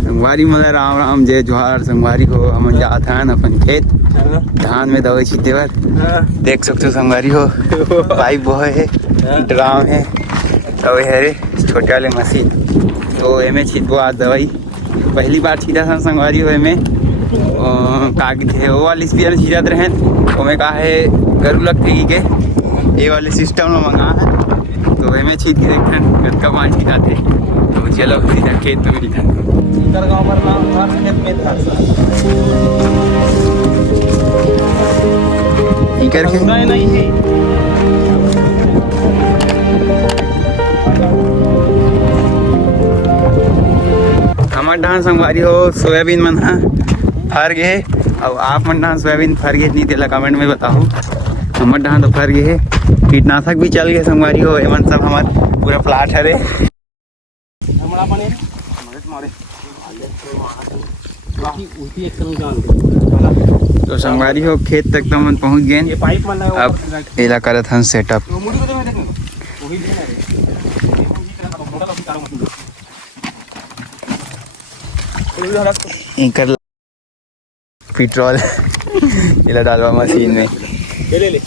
संगवारी मतलब राम राम जय जोहार संगवारी हो। हम जात हैं अपन खेत धान में दवाई छीटे बर। देख सकते हो संगवारी हो पाइप वो है ड्राम है तो है रे छोटे वाले मशीन तो एमे छीटबो आज दवाई। पहली बार छीटा था संगवारी हो एमे कागज है वो वाली स्पीयर छीटत रहे ओमे का है गरु लगती के ये वाले सिस्टम में मंगा है तो एमे छीट के देखते कतका पानी छीटाते तो चलो सीधा खेत में दिखा गाँव पर खेत में था करके नहीं है हमार डांस संगवारी हो सोयाबीन मन फर गए और आप मन डांस सोयाबीन फर गए नहीं तेला कमेंट में बताओ। हमार डांस तो फर गए कीटनाशक भी चल गए संगवारी हो एमन सब हमार पूरा प्लाट है रे तो संगवारी हो खेत तक तो हम पहुंच गए। अब एला करत हन सेटअप इनकर पेट्रोल एला डालवा मशीन में ले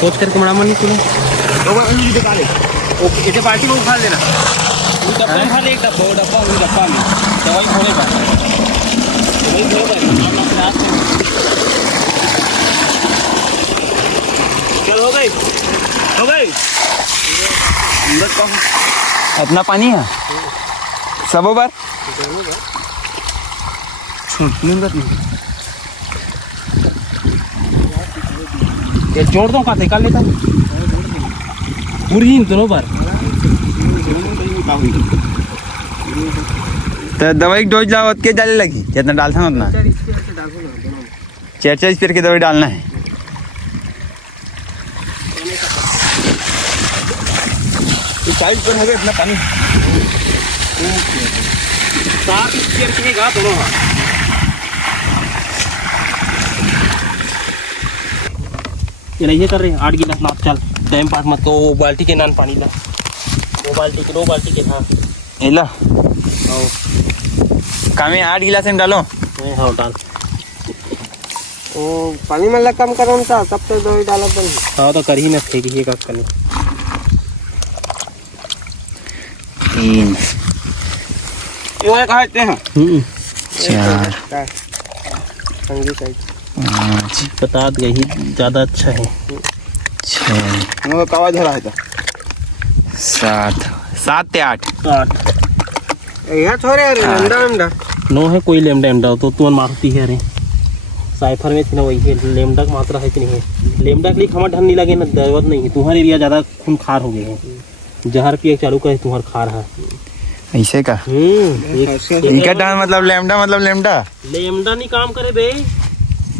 सोच करके बड़ा मन नहीं इसे पार्टी में उठा लेना डब्बा में खा ले एक डब्बा डब्बा में दवाई खोले का चल हो गई इतना पानी है सबों बार ये जोड़ दो कहाँ निकाल लेता पूरी दोनों बार तो दवाई डोज लाओ के डाले लगी जितना डालता उतना 4 स्पेयर की दवाई डालना है। साइड पर हो गया इतना पानी 7 स्पेयर की गा दोनों ये कर रहे हैं 8 गिलास लाभ चल टाइम पास मत तो वो बाल्टी के नान पानी ला दो बाल्टी के हाँ ला कामे 8 गिलास में डालो हाँ डाल ओ पानी में लग कम करो था तब तो दो डाला बन हाँ तो कर ही ना थे कि ये का कर 3 ये कहते हैं 4 संगी साइड 5 बता यही ज़्यादा अच्छा है 6 कवा झरा है 7 7 से 8 यहाँ छोरे अरे लेमडा नो है कोई लेमडा तो तुम मारती है अरे साइफर में थी ना वही है लेमडा की मात्रा है कि नहीं है लेमडा के लिए हमारा ढन नहीं लगे ना जरूरत नहीं है तुम्हारे एरिया ज़्यादा खून खार हो गए हैं जहर पिए चालू करे तुम्हारा खार है ऐसे का इनका डाल मतलब लेमडा नहीं काम करे बे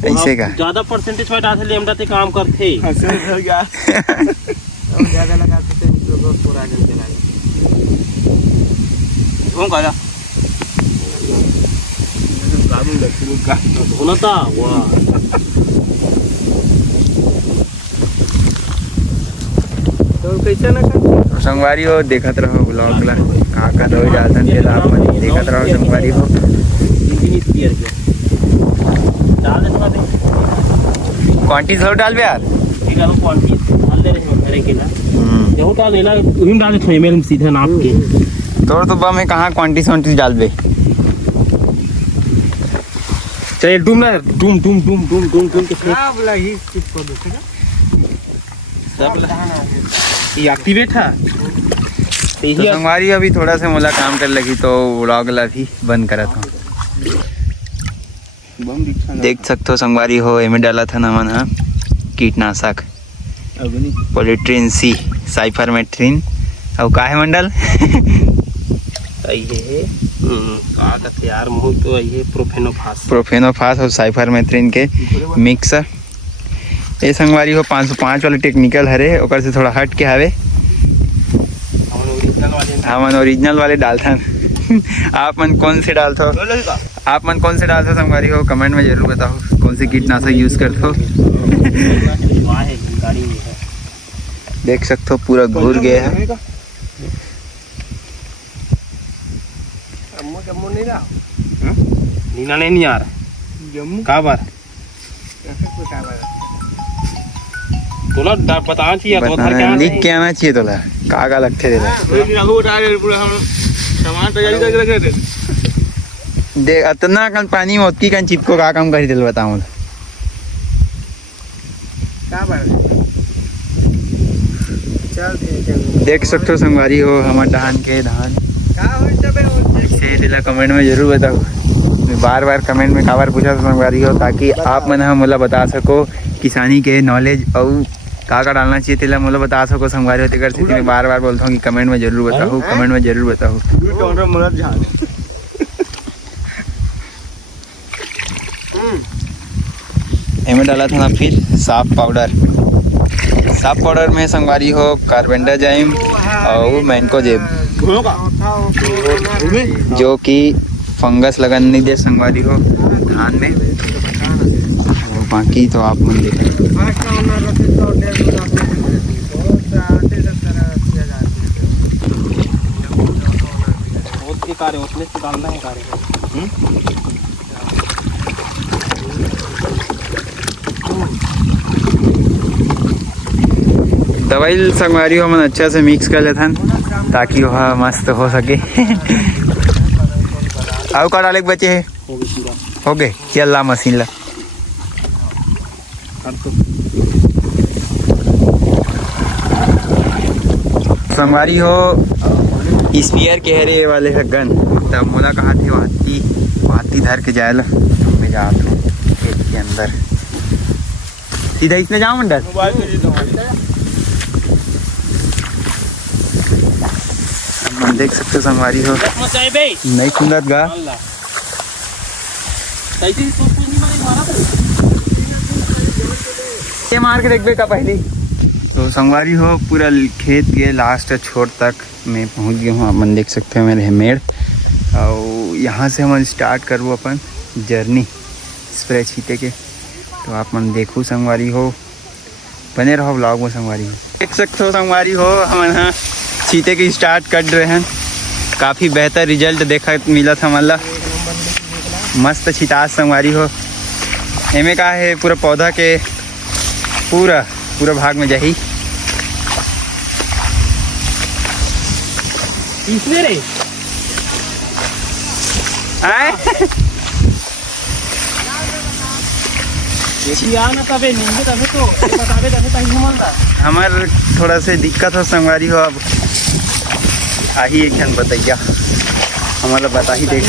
ऐसे का ज्यादा परसेंटेज में डाल लेमडा ते काम करते ज्यादा लगाते थे तो पूरा दिन चला कौन कहा होना था वाह तो कैसे ना कर संगवारी हो देखत रहो ब्लॉग ला का दवाई डालतन के लाभ में देखत रहो संगवारी हो इंजीनियर क्लियर किया डाल दे थोड़ा क्वांटिटी सब डाल बे यार ठीक है क्वांटिटी डाल दे रहे हैं के ना जो डाल देना उही डाल दे 6 ml सीधे नाप के तोड़ तो बम है कहां क्वांटिटी डाल बे चलिए डूम के क्या बोला ही किस को देखेगा सब ये एक्टिवेट है तो संगवारी अभी थोड़ा सा मोला काम कर लगी तो व्लॉग ला भी बंद करा था देख सकते हो संगवारी हो एमे डाला था ना मन कीटनाशक पॉलीट्रिन सी साइफरमेथ्रिन और का है मंडल ये यार मुँह तो ये प्रोफेनोफास और साइफरमेथ्रिन के मिक्स ये संगवारी हो 505 वाले टेक्निकल हरे ओकर से थोड़ा हट के हवे हमन ओरिजिनल वाले डालथन आप मन कौन से डालथो आप मन कौन से डालते हो संगवारी हो कमेंट में जरूर बताओ कौन से कीटनाशक यूज करते हो। है गाड़ी में है। देख सकते हो पूरा घूर गया है। नीना नहीं आ रहा का बार तोला बताना चाहिए तो घर क्या लिख के आना चाहिए तोला का लगते दे देख इतना कन पानी में उतकी कन चिपको का काम करी दिल बताऊं देख सकते हो संगवारी हो हमारे धान के धान से दिला कमेंट में जरूर बताओ। बार बार कमेंट में काबर पूछा संगवारी हो ताकि आप मन मोला बता सको किसानी के नॉलेज और का डालना चाहिए तेला मोला बता सको संगवारी हो तेकर से मैं बार बार बोलता हूँ कि कमेंट में जरूर बताओ कमेंट में जरूर बताओ। इसमें डाला था ना फिर साफ पाउडर में संगवारी हो कार्बेंडाजिम और मैंकोजेब जो कि फंगस लगन नहीं दे संगवारी हो धान में। और बाकी तो आप मन देखें कार्य उसमें से डालना है कार्य दवाई संगवारी हो मन अच्छा से मिक्स कर लेथन ताकि वह मस्त हो सके। और का डाले बचे है हो गए चल ला मशीन ला संगवारी हो स्पीयर के हरे वाले है गन तब मोला कहा थे वाती धर के जाए ला मैं जाता हूँ खेत के अंदर सीधा इसमें जाऊँ मंडल मन देख सकते हो संगवारी हो नहीं खुंदत गा ये मार के देखबे का पहली तो संगवारी हो पूरा खेत के लास्ट छोर तक मैं पहुंच गया हूँ। अपन देख सकते हो मेरे हेमेड़ और यहाँ से हम स्टार्ट करूँ अपन जर्नी स्प्रे छीटे के तो आप मन देखो संगवारी हो बने रहो ब्लॉग में संगवारी हो देख सकते हो संगवारी हो हम यहाँ छीटे के स्टार्ट कर रहे हैं। काफ़ी बेहतर रिजल्ट देखा मिला था मतलब मस्त छिटास संगवारी हो एमे का है पूरा पौधा के पूरा भाग में जाही इसमें रे आए ना तबे नींबू तबे तो बतावे तबे ताही मालदा हमार थोड़ा से दिक्कत हो संगवारी हो अब आही एक जन बताइया हमारा बता ही देख